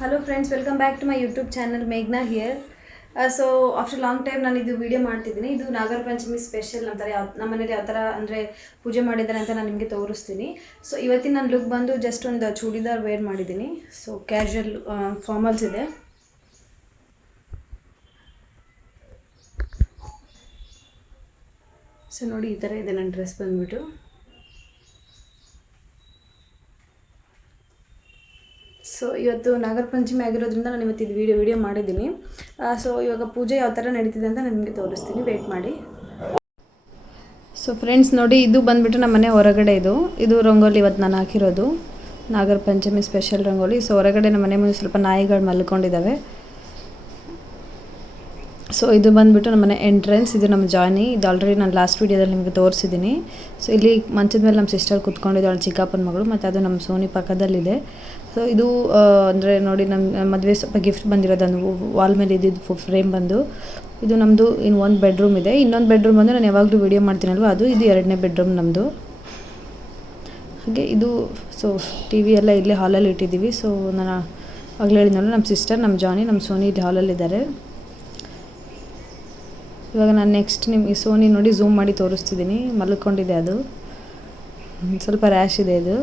Hello friends, welcome back to my YouTube channel ಮೇಘ್ನಾ here. So after long time ನಾನು ಇದು video ಮಾಡ್ತಿದ್ದೀನಿ. ಇದು ನಾಗರ ಪಂಚಮಿ ಸ್ಪೆಷಲ್ ಅಂತಾರೆ. ನಮ್ಮ ಮನೇಲಿ ಯಾವ ಥರ ಅಂದರೆ ಪೂಜೆ ಮಾಡಿದ್ದಾರೆ ಅಂತ ನಾನು ನಿಮಗೆ ತೋರಿಸ್ತೀನಿ. ಸೊ ಇವತ್ತಿನ ನನ್ನ ಲುಕ್ ಬಂದು ಜಸ್ಟ್ ಒಂದು ಚೂಡಿದಾರ್ ವೇರ್ ಮಾಡಿದ್ದೀನಿ. ಸೊ ಕ್ಯಾಶುವಲ್ ಫಾರ್ಮಲ್ಸ್ ಇದೆ. ಸೊ ನೋಡಿ, ಈ ಥರ ಇದೆ ನನ್ನ ಡ್ರೆಸ್ ಬಂದುಬಿಟ್ಟು. ಸೊ ಇವತ್ತು ನಾಗರ ಪಂಚಮಿ ಆಗಿರೋದ್ರಿಂದ ನಾನು ಇವತ್ತು ಇದು ವಿಡಿಯೋ ಮಾಡಿದ್ದೀನಿ. ಸೊ ಇವಾಗ ಪೂಜೆ ಯಾವ ಥರ ನಡೀತಿದೆ ಅಂತ ನಾನು ನಿಮಗೆ ತೋರಿಸ್ತೀನಿ, ವೆಯ್ಟ್ ಮಾಡಿ. ಸೊ ಫ್ರೆಂಡ್ಸ್ ನೋಡಿ, ಇದು ಬಂದುಬಿಟ್ಟು ನಮ್ಮ ಮನೆ ಹೊರಗಡೆ ಇದು ರಂಗೋಲಿ ಇವತ್ತು ನಾನು ಹಾಕಿರೋದು, ನಾಗರ ಪಂಚಮಿ ಸ್ಪೆಷಲ್ ರಂಗೋಲಿ. ಸೊ ಹೊರಗಡೆ ನಮ್ಮ ಮನೆ ಮುಂದೆ ಸ್ವಲ್ಪ ನಾಯಿಗಳು ಮಲ್ಕೊಂಡಿದ್ದಾವೆ. ಸೊ ಇದು ಬಂದುಬಿಟ್ಟು ನಮ್ಮ ಮನೆ ಎಂಟ್ರೆನ್ಸ್. ಇದು ನಮ್ಮ ಜಾನಿ. ಇದು ಆಲ್ರೆಡಿ ನಾನು ಲಾಸ್ಟ್ ವೀಡಿಯೋದಲ್ಲಿ ನಿಮಗೆ ತೋರಿಸಿದ್ದೀನಿ. ಸೊ ಇಲ್ಲಿ ಮಂಚದ ಮೇಲೆ ನಮ್ಮ ಸಿಸ್ಟರ್ ಕೂತ್ಕೊಂಡಿದ್ದಾಳೆ, ಚಿಕ್ಕಪ್ಪನ ಮಗಳು, ಮತ್ತು ಅದು ನಮ್ಮ ಸೋನಿ ಪಕ್ಕದಲ್ಲಿದೆ. ಸೊ ಇದು ಅಂದರೆ ನೋಡಿ, ನಮ್ಮ ಮದುವೆ ಸ್ವಲ್ಪ ಗಿಫ್ಟ್ ಬಂದಿರೋದು ವಾಲ್ ಮೇಲೆ ಇದ್ದಿದ್ದು ಫ್ರೇಮ್ ಬಂದು. ಇದು ನಮ್ಮದು ಒಂದು ಬೆಡ್ರೂಮ್ ಇದೆ. ಇನ್ನೊಂದು ಬೆಡ್ರೂಮ್ ಬಂದು ನಾನು ಯಾವಾಗಲೂ ವೀಡಿಯೋ ಮಾಡ್ತೀನಲ್ವ, ಇದು ಎರಡನೇ ಬೆಡ್ರೂಮ್ ನಮ್ಮದು. ಹಾಗೆ ಇದು ಸೊ ಟಿ ವಿ ಎಲ್ಲ ಇಲ್ಲೇ ಹಾಲಲ್ಲಿ ಇಟ್ಟಿದ್ದೀವಿ. ಸೊ ನಾನು ಆಗಲೇ ಹೇಳಿದ್ನಲ್ಲ, ನಮ್ಮ ಸಿಸ್ಟರ್, ನಮ್ಮ ಜಾನಿ, ನಮ್ಮ ಸೋನಿ ಇಲ್ಲಿ ಹಾಲಲ್ಲಿದ್ದಾರೆ. ಇವಾಗ ನಾನು ನೆಕ್ಸ್ಟ್ ನಿಮಗೆ ಸೋನಿ ನೋಡಿ ಝೂಮ್ ಮಾಡಿ ತೋರಿಸ್ತಿದ್ದೀನಿ. ಮಲ್ಕೊಂಡಿದೆ, ಅದು ಸ್ವಲ್ಪ ರ್ಯಾಶ್ ಇದೆ ಇದು.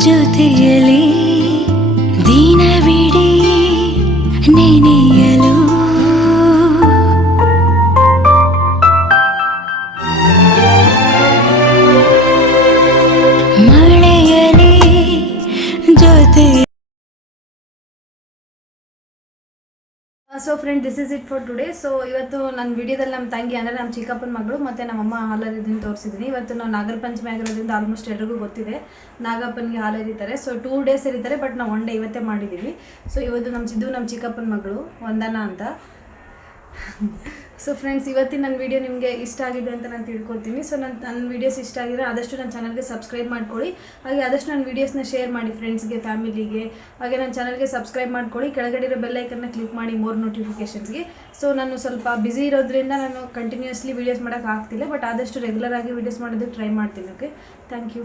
ಜೊತೆಯಲಿ ದಿನವಿಡೀ ನೆನೆಯಲು ಮಳೆಯಲಿ ಜೊತೆ. So friend, this is it for today. So ಇವತ್ತು ನನ್ನ ವಿಡಿಯೋದಲ್ಲಿ ನಮ್ಮ ತಂಗಿ ಅಂದರೆ ನಮ್ಮ ಚಿಕ್ಕಪ್ಪನ ಮಗಳು ಮತ್ತು ನಮ್ಮಮ್ಮ ಹಾಲರಿದ್ದನ್ನು ತೋರಿಸಿದ್ದೀನಿ. ಇವತ್ತು ನಾವು ನಾಗರ ಪಂಚಮಿ ಆಗಿರೋದ್ರಿಂದ ಆಲ್ಮೋಸ್ಟ್ ಎಲ್ರಿಗೂ ಗೊತ್ತಿದೆ ನಾಗಪ್ಪನಿಗೆ ಹಾಲರಿತಾರೆ. ಸೊ 2 ಡೇಸ್ ಇರ್ತಾರೆ, ಬಟ್ ನಾವು 1 ಡೇ ಇವತ್ತೇ ಮಾಡಿದ್ದೀವಿ. ಸೊ ಇವತ್ತು ನಮ್ಮ ಚಿಕ್ಕಪ್ಪನ ಮಗಳು ವಂದನಾ ಅಂತ. ಸೊ ಫ್ರೆಂಡ್ಸ್, ಇವತ್ತಿನ ನನ್ನ ವೀಡಿಯೋ ನಿಮಗೆ ಇಷ್ಟ ಆಗಿದೆ ಅಂತ ನಾನು ತಿಳ್ಕೊತೀನಿ. ಸೊ ನನ್ನ ವೀಡಿಯೋಸ್ ಇಷ್ಟ ಆಗಿದ್ರೆ ಆದಷ್ಟು ನನ್ನ ಚಾನಲ್ಗೆ ಸಬ್ಸ್ಕ್ರೈಬ್ ಮಾಡ್ಕೊಳ್ಳಿ. ಹಾಗೆ ಆದಷ್ಟು ನನ್ನ ವೀಡಿಯೋಸ್ನ ಶೇರ್ ಮಾಡಿ ಫ್ರೆಂಡ್ಸ್ಗೆ, ಫ್ಯಾಮಿಲಿಗೆ. ಹಾಗೆ ನನ್ನ ಚಾನಲ್ಗೆ ಸಬ್ಸ್ಕ್ರೈಬ್ ಮಾಡ್ಕೊಳ್ಳಿ. ಕೆಳಗಡೆ ಇರೋ ಬೆಲ್ ಐಕನ್ನ ಕ್ಲಿಕ್ ಮಾಡಿ ಮೋರ್ ನೋಟಿಫಿಕೇಷನ್ಸ್ಗೆ. ಸೊ ನಾನು ಸ್ವಲ್ಪ ಬ್ಯುಸಿ ಇರೋದ್ರಿಂದ ನಾನು ಕಂಟಿನ್ಯೂಸ್ಲಿ ವೀಡಿಯೋಸ್ ಮಾಡೋಕ್ಕೆ ಆಗ್ತಿಲ್ಲ, ಬಟ್ ಆದಷ್ಟು ರೆಗ್ಯುಲರ್ ಆಗಿ ವೀಡಿಯೋಸ್ ಮಾಡೋದಕ್ಕೆ ಟ್ರೈ ಮಾಡ್ತೀನಿ. Okay, thank you.